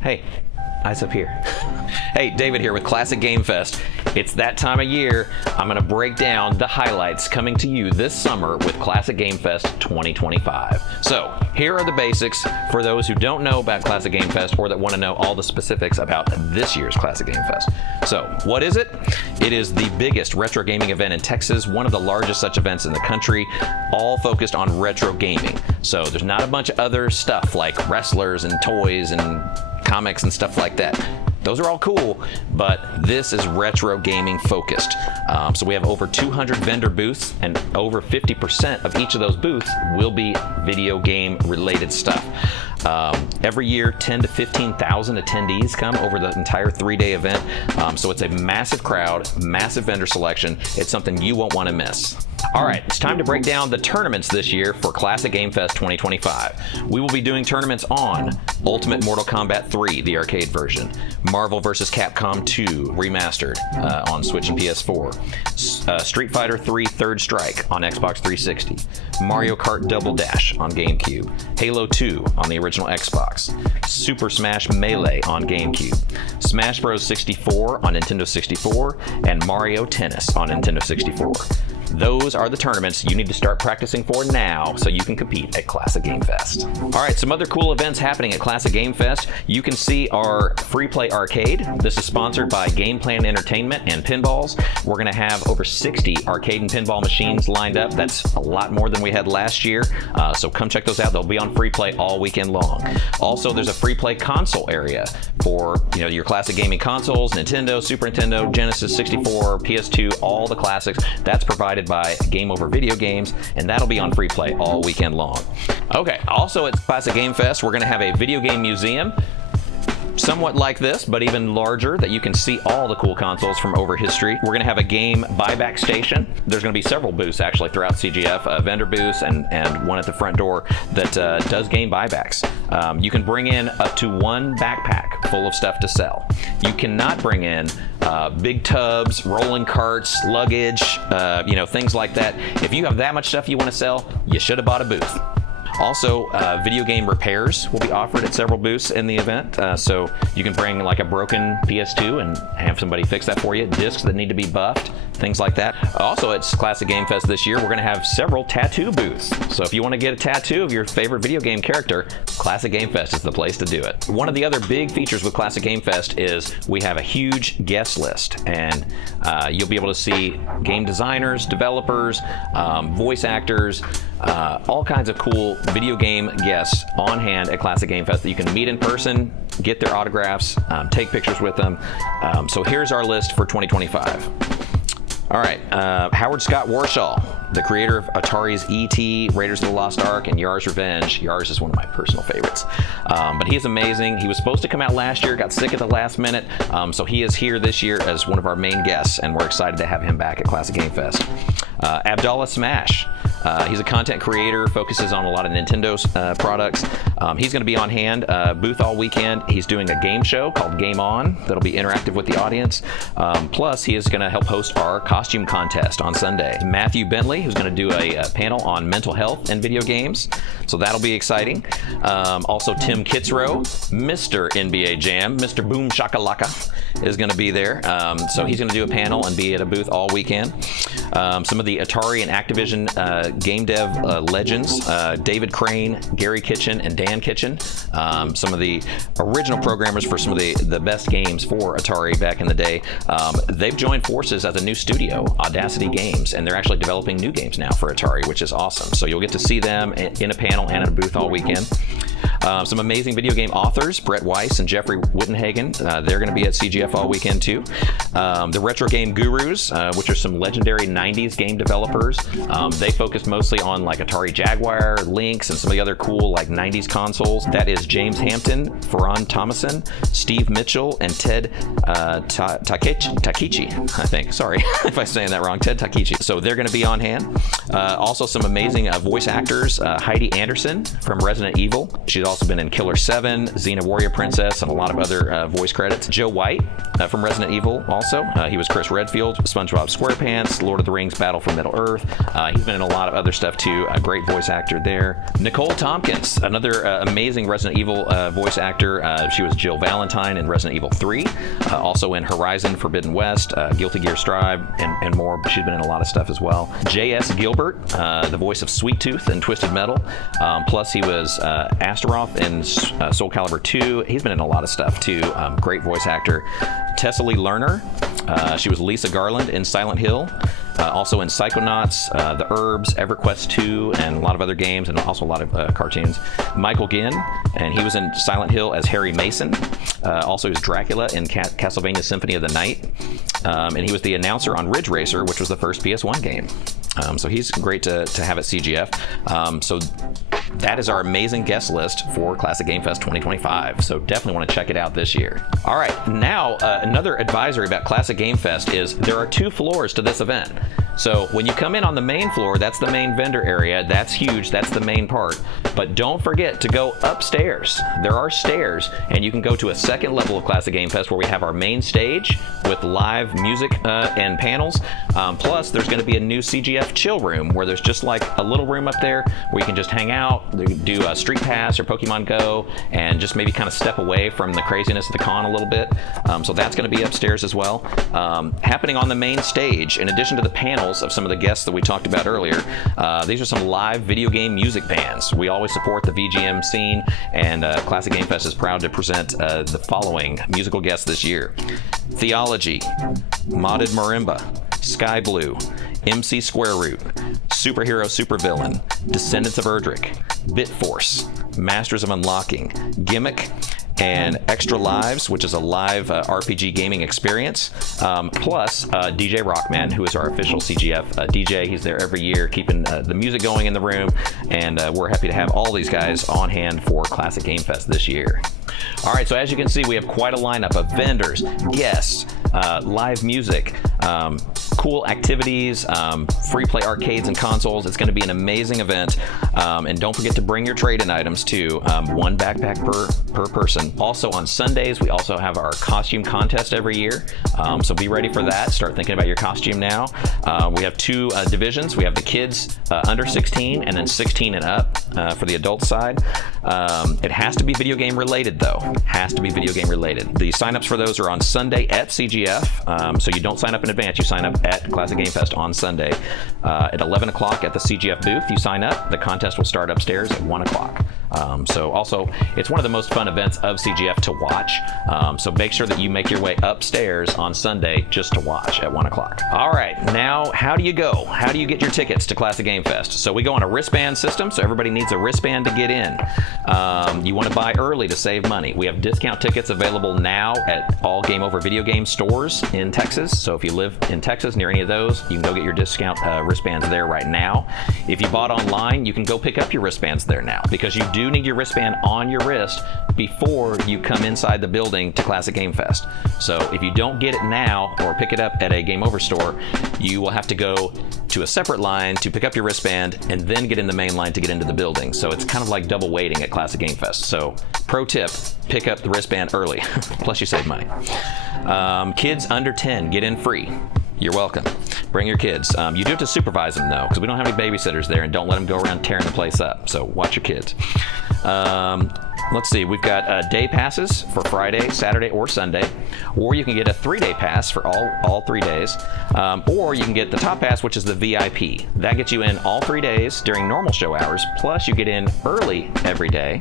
Hey, eyes up here. Hey, David here with Classic Game Fest. It's that time of year. I'm going to break down the highlights coming to you this summer with Classic Game Fest 2025. So, here are the basics for those who don't know about Classic Game Fest or that want to know all the specifics about this year's Classic Game Fest. So, what is it? It is the biggest retro gaming event in Texas, one of the largest such events in the country, all focused on retro gaming. So, there's not a bunch of other stuff like wrestlers and toys and comics and stuff like that. Those are all cool, but this is retro gaming focused. So we have over 200 vendor booths, and over 50% of each of those booths will be video game related stuff. Every year, 10 to 15,000 attendees come over the entire 3-day event. So it's a massive crowd, massive vendor selection. It's something you won't want to miss. All right, it's time to break down the tournaments this year for Classic Game Fest 2025. We will be doing tournaments on Ultimate Mortal Kombat 3, the arcade version, Marvel vs. Capcom 2 Remastered on Switch and PS4, Street Fighter 3 Third Strike on Xbox 360, Mario Kart Double Dash on GameCube, Halo 2 on the original Xbox, Super Smash Melee on GameCube, Smash Bros. 64 on Nintendo 64, and Mario Tennis on Nintendo 64. Those are the tournaments you need to start practicing for now so you can compete at Classic Game Fest. All right, some other cool events happening at Classic Game Fest. You can see our free play arcade. This is sponsored by Game Plan Entertainment and Pinballs. We're going to have over 60 arcade and pinball machines lined up. That's a lot more than we had last year. So come check those out. They'll be on free play all weekend long. Also, there's a free play console area for your classic gaming consoles, Nintendo, Super Nintendo, Genesis, 64, PS2, all the classics. That's provided by Game Over Video Games, and that'll be on free play all weekend long. Okay, also at Classic Game Fest, we're going to have a video game museum, somewhat like this, but even larger, that you can see all the cool consoles from over history. We're going to have a game buyback station. There's going to be several booths actually throughout CGF, vendor booths and one at the front door that does game buybacks. You can bring in up to one backpack full of stuff to sell. You cannot bring in big tubs, rolling carts, luggage, things like that. If you have that much stuff you want to sell, you should have bought a booth. Also, video game repairs will be offered at several booths in the event, so you can bring like a broken PS2 and have somebody fix that for you, discs that need to be buffed, things like that. Also, at Classic Game Fest this year, we're going to have several tattoo booths. So if you want to get a tattoo of your favorite video game character, Classic Game Fest is the place to do it. One of the other big features with Classic Game Fest is we have a huge guest list, and you'll be able to see game designers, developers, voice actors, all kinds of cool video game guests on hand at Classic Game Fest that you can meet in person, get their autographs, take pictures with them. So here's our list for 2025. All right, Howard Scott Warshaw, the creator of Atari's E.T., Raiders of the Lost Ark, and Yar's Revenge. Yar's is one of my personal favorites. But he's amazing. He was supposed to come out last year, got sick at the last minute, so he is here this year as one of our main guests, and we're excited to have him back at Classic Game Fest. Abdallah Smash. He's a content creator, focuses on a lot of Nintendo's products. He's going to be on hand, booth all weekend. He's doing a game show called Game On that'll be interactive with the audience. Plus, he is going to help host our costume contest on Sunday. Matthew Bentley, who's going to do a panel on mental health and video games, so that'll be exciting. Also, Tim Kitzrow, Mr. NBA Jam, Mr. Boom Shakalaka, is going to be there. So he's going to do a panel and be at a booth all weekend. Some of the Atari and Activision game dev legends, David Crane, Gary Kitchen, and Dan Kitchen, some of the original programmers for some of the best games for Atari back in the day. They've joined forces as a new studio, Audacity Games, and they're actually developing new games now for Atari, which is awesome. So you'll get to see them in a panel and at a booth all weekend. Some amazing video game authors, Brett Weiss and Jeffrey Wittenhagen. They're going to be at CGF all weekend too. The Retro Game Gurus, which are some legendary 90s game developers. They focus mostly on like Atari Jaguar, Lynx, and some of the other cool like 90s consoles. That is James Hampton, Ferran Thomason, Steve Mitchell, and Ted Takichi, I think. Sorry if I'm saying that wrong. Ted Takichi. So they're going to be on hand. Also some amazing voice actors. Heidi Anderson from Resident Evil. She's also also been in Killer 7, Xena Warrior Princess, and a lot of other voice credits. Joe White from Resident Evil also. He was Chris Redfield, SpongeBob SquarePants, Lord of the Rings, Battle for Middle-earth. He's been in a lot of other stuff too. A great voice actor there. Nicole Tompkins, another amazing Resident Evil voice actor. She was Jill Valentine in Resident Evil 3, also in Horizon Forbidden West, Guilty Gear Strive, and more. She's been in a lot of stuff as well. J.S. Gilbert, the voice of Sweet Tooth in Twisted Metal. Plus, he was Astaroth in Soul Calibur 2. He's been in a lot of stuff too. Great voice actor. Tessa Lee Lerner, she was Lisa Garland in Silent Hill. Also in Psychonauts, The Herbs, EverQuest 2, and a lot of other games, and also a lot of cartoons. Michael Ginn, and he was in Silent Hill as Harry Mason. Also, he was Dracula in Castlevania Symphony of the Night. And he was the announcer on Ridge Racer, which was the first PS1 game. So he's great to have at CGF. So that is our amazing guest list for Classic Game Fest 2025. So definitely want to check it out this year. All right, now another advisory about Classic Game Fest is there are 2 floors to this event. So when you come in on the main floor, that's the main vendor area. That's huge. That's the main part. But don't forget to go upstairs. There are stairs, and you can go to a second level of Classic Game Fest where we have our main stage with live music and panels. Plus, there's going to be a new CGF chill room where there's just like a little room up there where you can just hang out, do a Street Pass or Pokemon Go, and just maybe kind of step away from the craziness of the con a little bit. So that's going to be upstairs as well. Happening on the main stage, in addition to the panels of some of the guests that we talked about earlier, these are some live video game music bands. We always support the VGM scene, and Classic Game Fest is proud to present the following musical guests this year: Theology, Modded Marimba, Sky Blue, MC Square Root, Superhero Supervillain, Descendants of Erdrick, Bitforce, Masters of Unlocking, Gimmick, and Extra Lives, which is a live RPG gaming experience, plus DJ Rockman, who is our official CGF DJ. He's there every year keeping the music going in the room, and we're happy to have all these guys on hand for Classic Game Fest this year. All right, so as you can see, we have quite a lineup of vendors, guests, live music, cool activities, free play arcades and consoles. It's going to be an amazing event, and don't forget to bring your trade-in items too. 1 backpack per person. Also on Sundays, we also have our costume contest every year, so be ready for that. Start thinking about your costume now. We have 2 divisions. We have the kids under 16 and then 16 and up for the adult side. It has to be video game related though. Has to be video game related. The signups for those are on Sunday at CGF, so you don't sign up in advance. You sign up at Classic Game Fest on Sunday at 11 o'clock at the CGF booth. You sign up. The contest will start upstairs at 1 o'clock. So also, it's one of the most fun events of CGF to watch. So make sure that you make your way upstairs on Sunday just to watch at 1 o'clock. All right, now how do you go? How do you get your tickets to Classic Game Fest? So we go on a wristband system, so everybody needs a wristband to get in. You want to buy early to save money. We have discount tickets available now at all Game Over video game stores in Texas. So if you live in Texas near any of those, you can go get your discount wristbands there right now. If you bought online, you can go pick up your wristbands there now, because you do need your wristband on your wrist before you come inside the building to Classic Game Fest. So if you don't get it now or pick it up at a Game Over store, you will have to go to a separate line to pick up your wristband and then get in the main line to get into the building. So it's kind of like double waiting at Classic Game Fest. So pro tip, pick up the wristband early, plus you save money. Kids under 10 get in free. You're welcome. Bring your kids. You do have to supervise them though, because we don't have any babysitters there, and don't let them go around tearing the place up. So watch your kids. Let's see, we've got day passes for Friday, Saturday, or Sunday, or you can get a 3-day pass for all 3 days, or you can get the top pass, which is the VIP. That gets you in all 3 days during normal show hours, plus you get in early every day,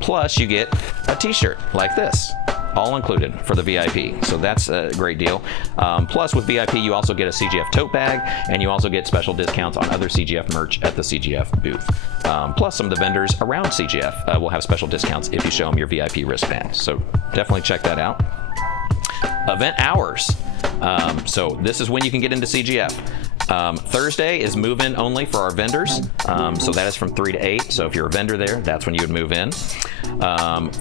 plus you get a t-shirt like this. All included for the VIP, so that's a great deal. Plus with VIP you also get a CGF tote bag, and you also get special discounts on other CGF merch at the CGF booth. Plus some of the vendors around CGF will have special discounts if you show them your VIP wristband, so definitely check that out. Event hours. So this is when you can get into CGF. Thursday is move-in only for our vendors, so that is from 3 to 8. So if you're a vendor there, that's when you would move in.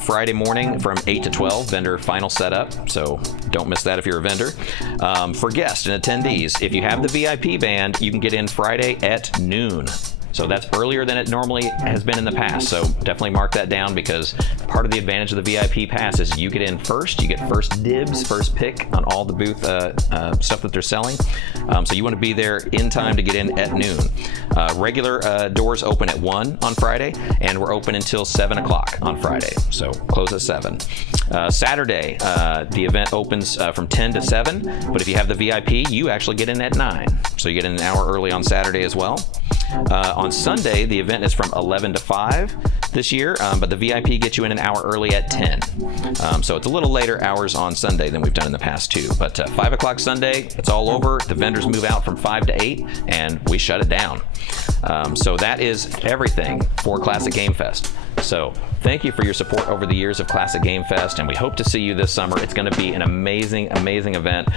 Friday morning from 8 to 12, vendor final setup, so don't miss that if you're a vendor. For guests and attendees, if you have the VIP band, you can get in Friday at noon. So that's earlier than it normally has been in the past. So definitely mark that down, because part of the advantage of the VIP pass is you get in first, you get first dibs, first pick on all the booth stuff that they're selling. So you want to be there in time to get in at noon. Regular doors open at 1 on Friday, and we're open until 7 o'clock on Friday. So close at 7. Saturday, the event opens from 10 to 7, but if you have the VIP, you actually get in at 9. So you get in an hour early on Saturday as well. On Sunday, the event is from 11 to 5 this year, but the VIP gets you in an hour early at 10. So it's a little later hours on Sunday than we've done in the past too. But 5 o'clock Sunday, it's all over. The vendors move out from 5 to 8, and we shut it down. So that is everything for Classic Game Fest. So thank you for your support over the years of Classic Game Fest, and we hope to see you this summer. It's going to be an amazing, amazing event,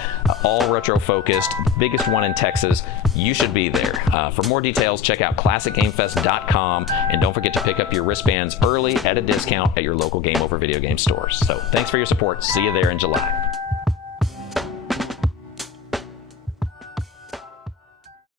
all retro focused, biggest one in Texas. You should be there. For more details, check out classicgamefest.com, and don't forget to pick up your wristbands early at a discount at your local Game Over video game stores. So thanks for your support. See you there in July.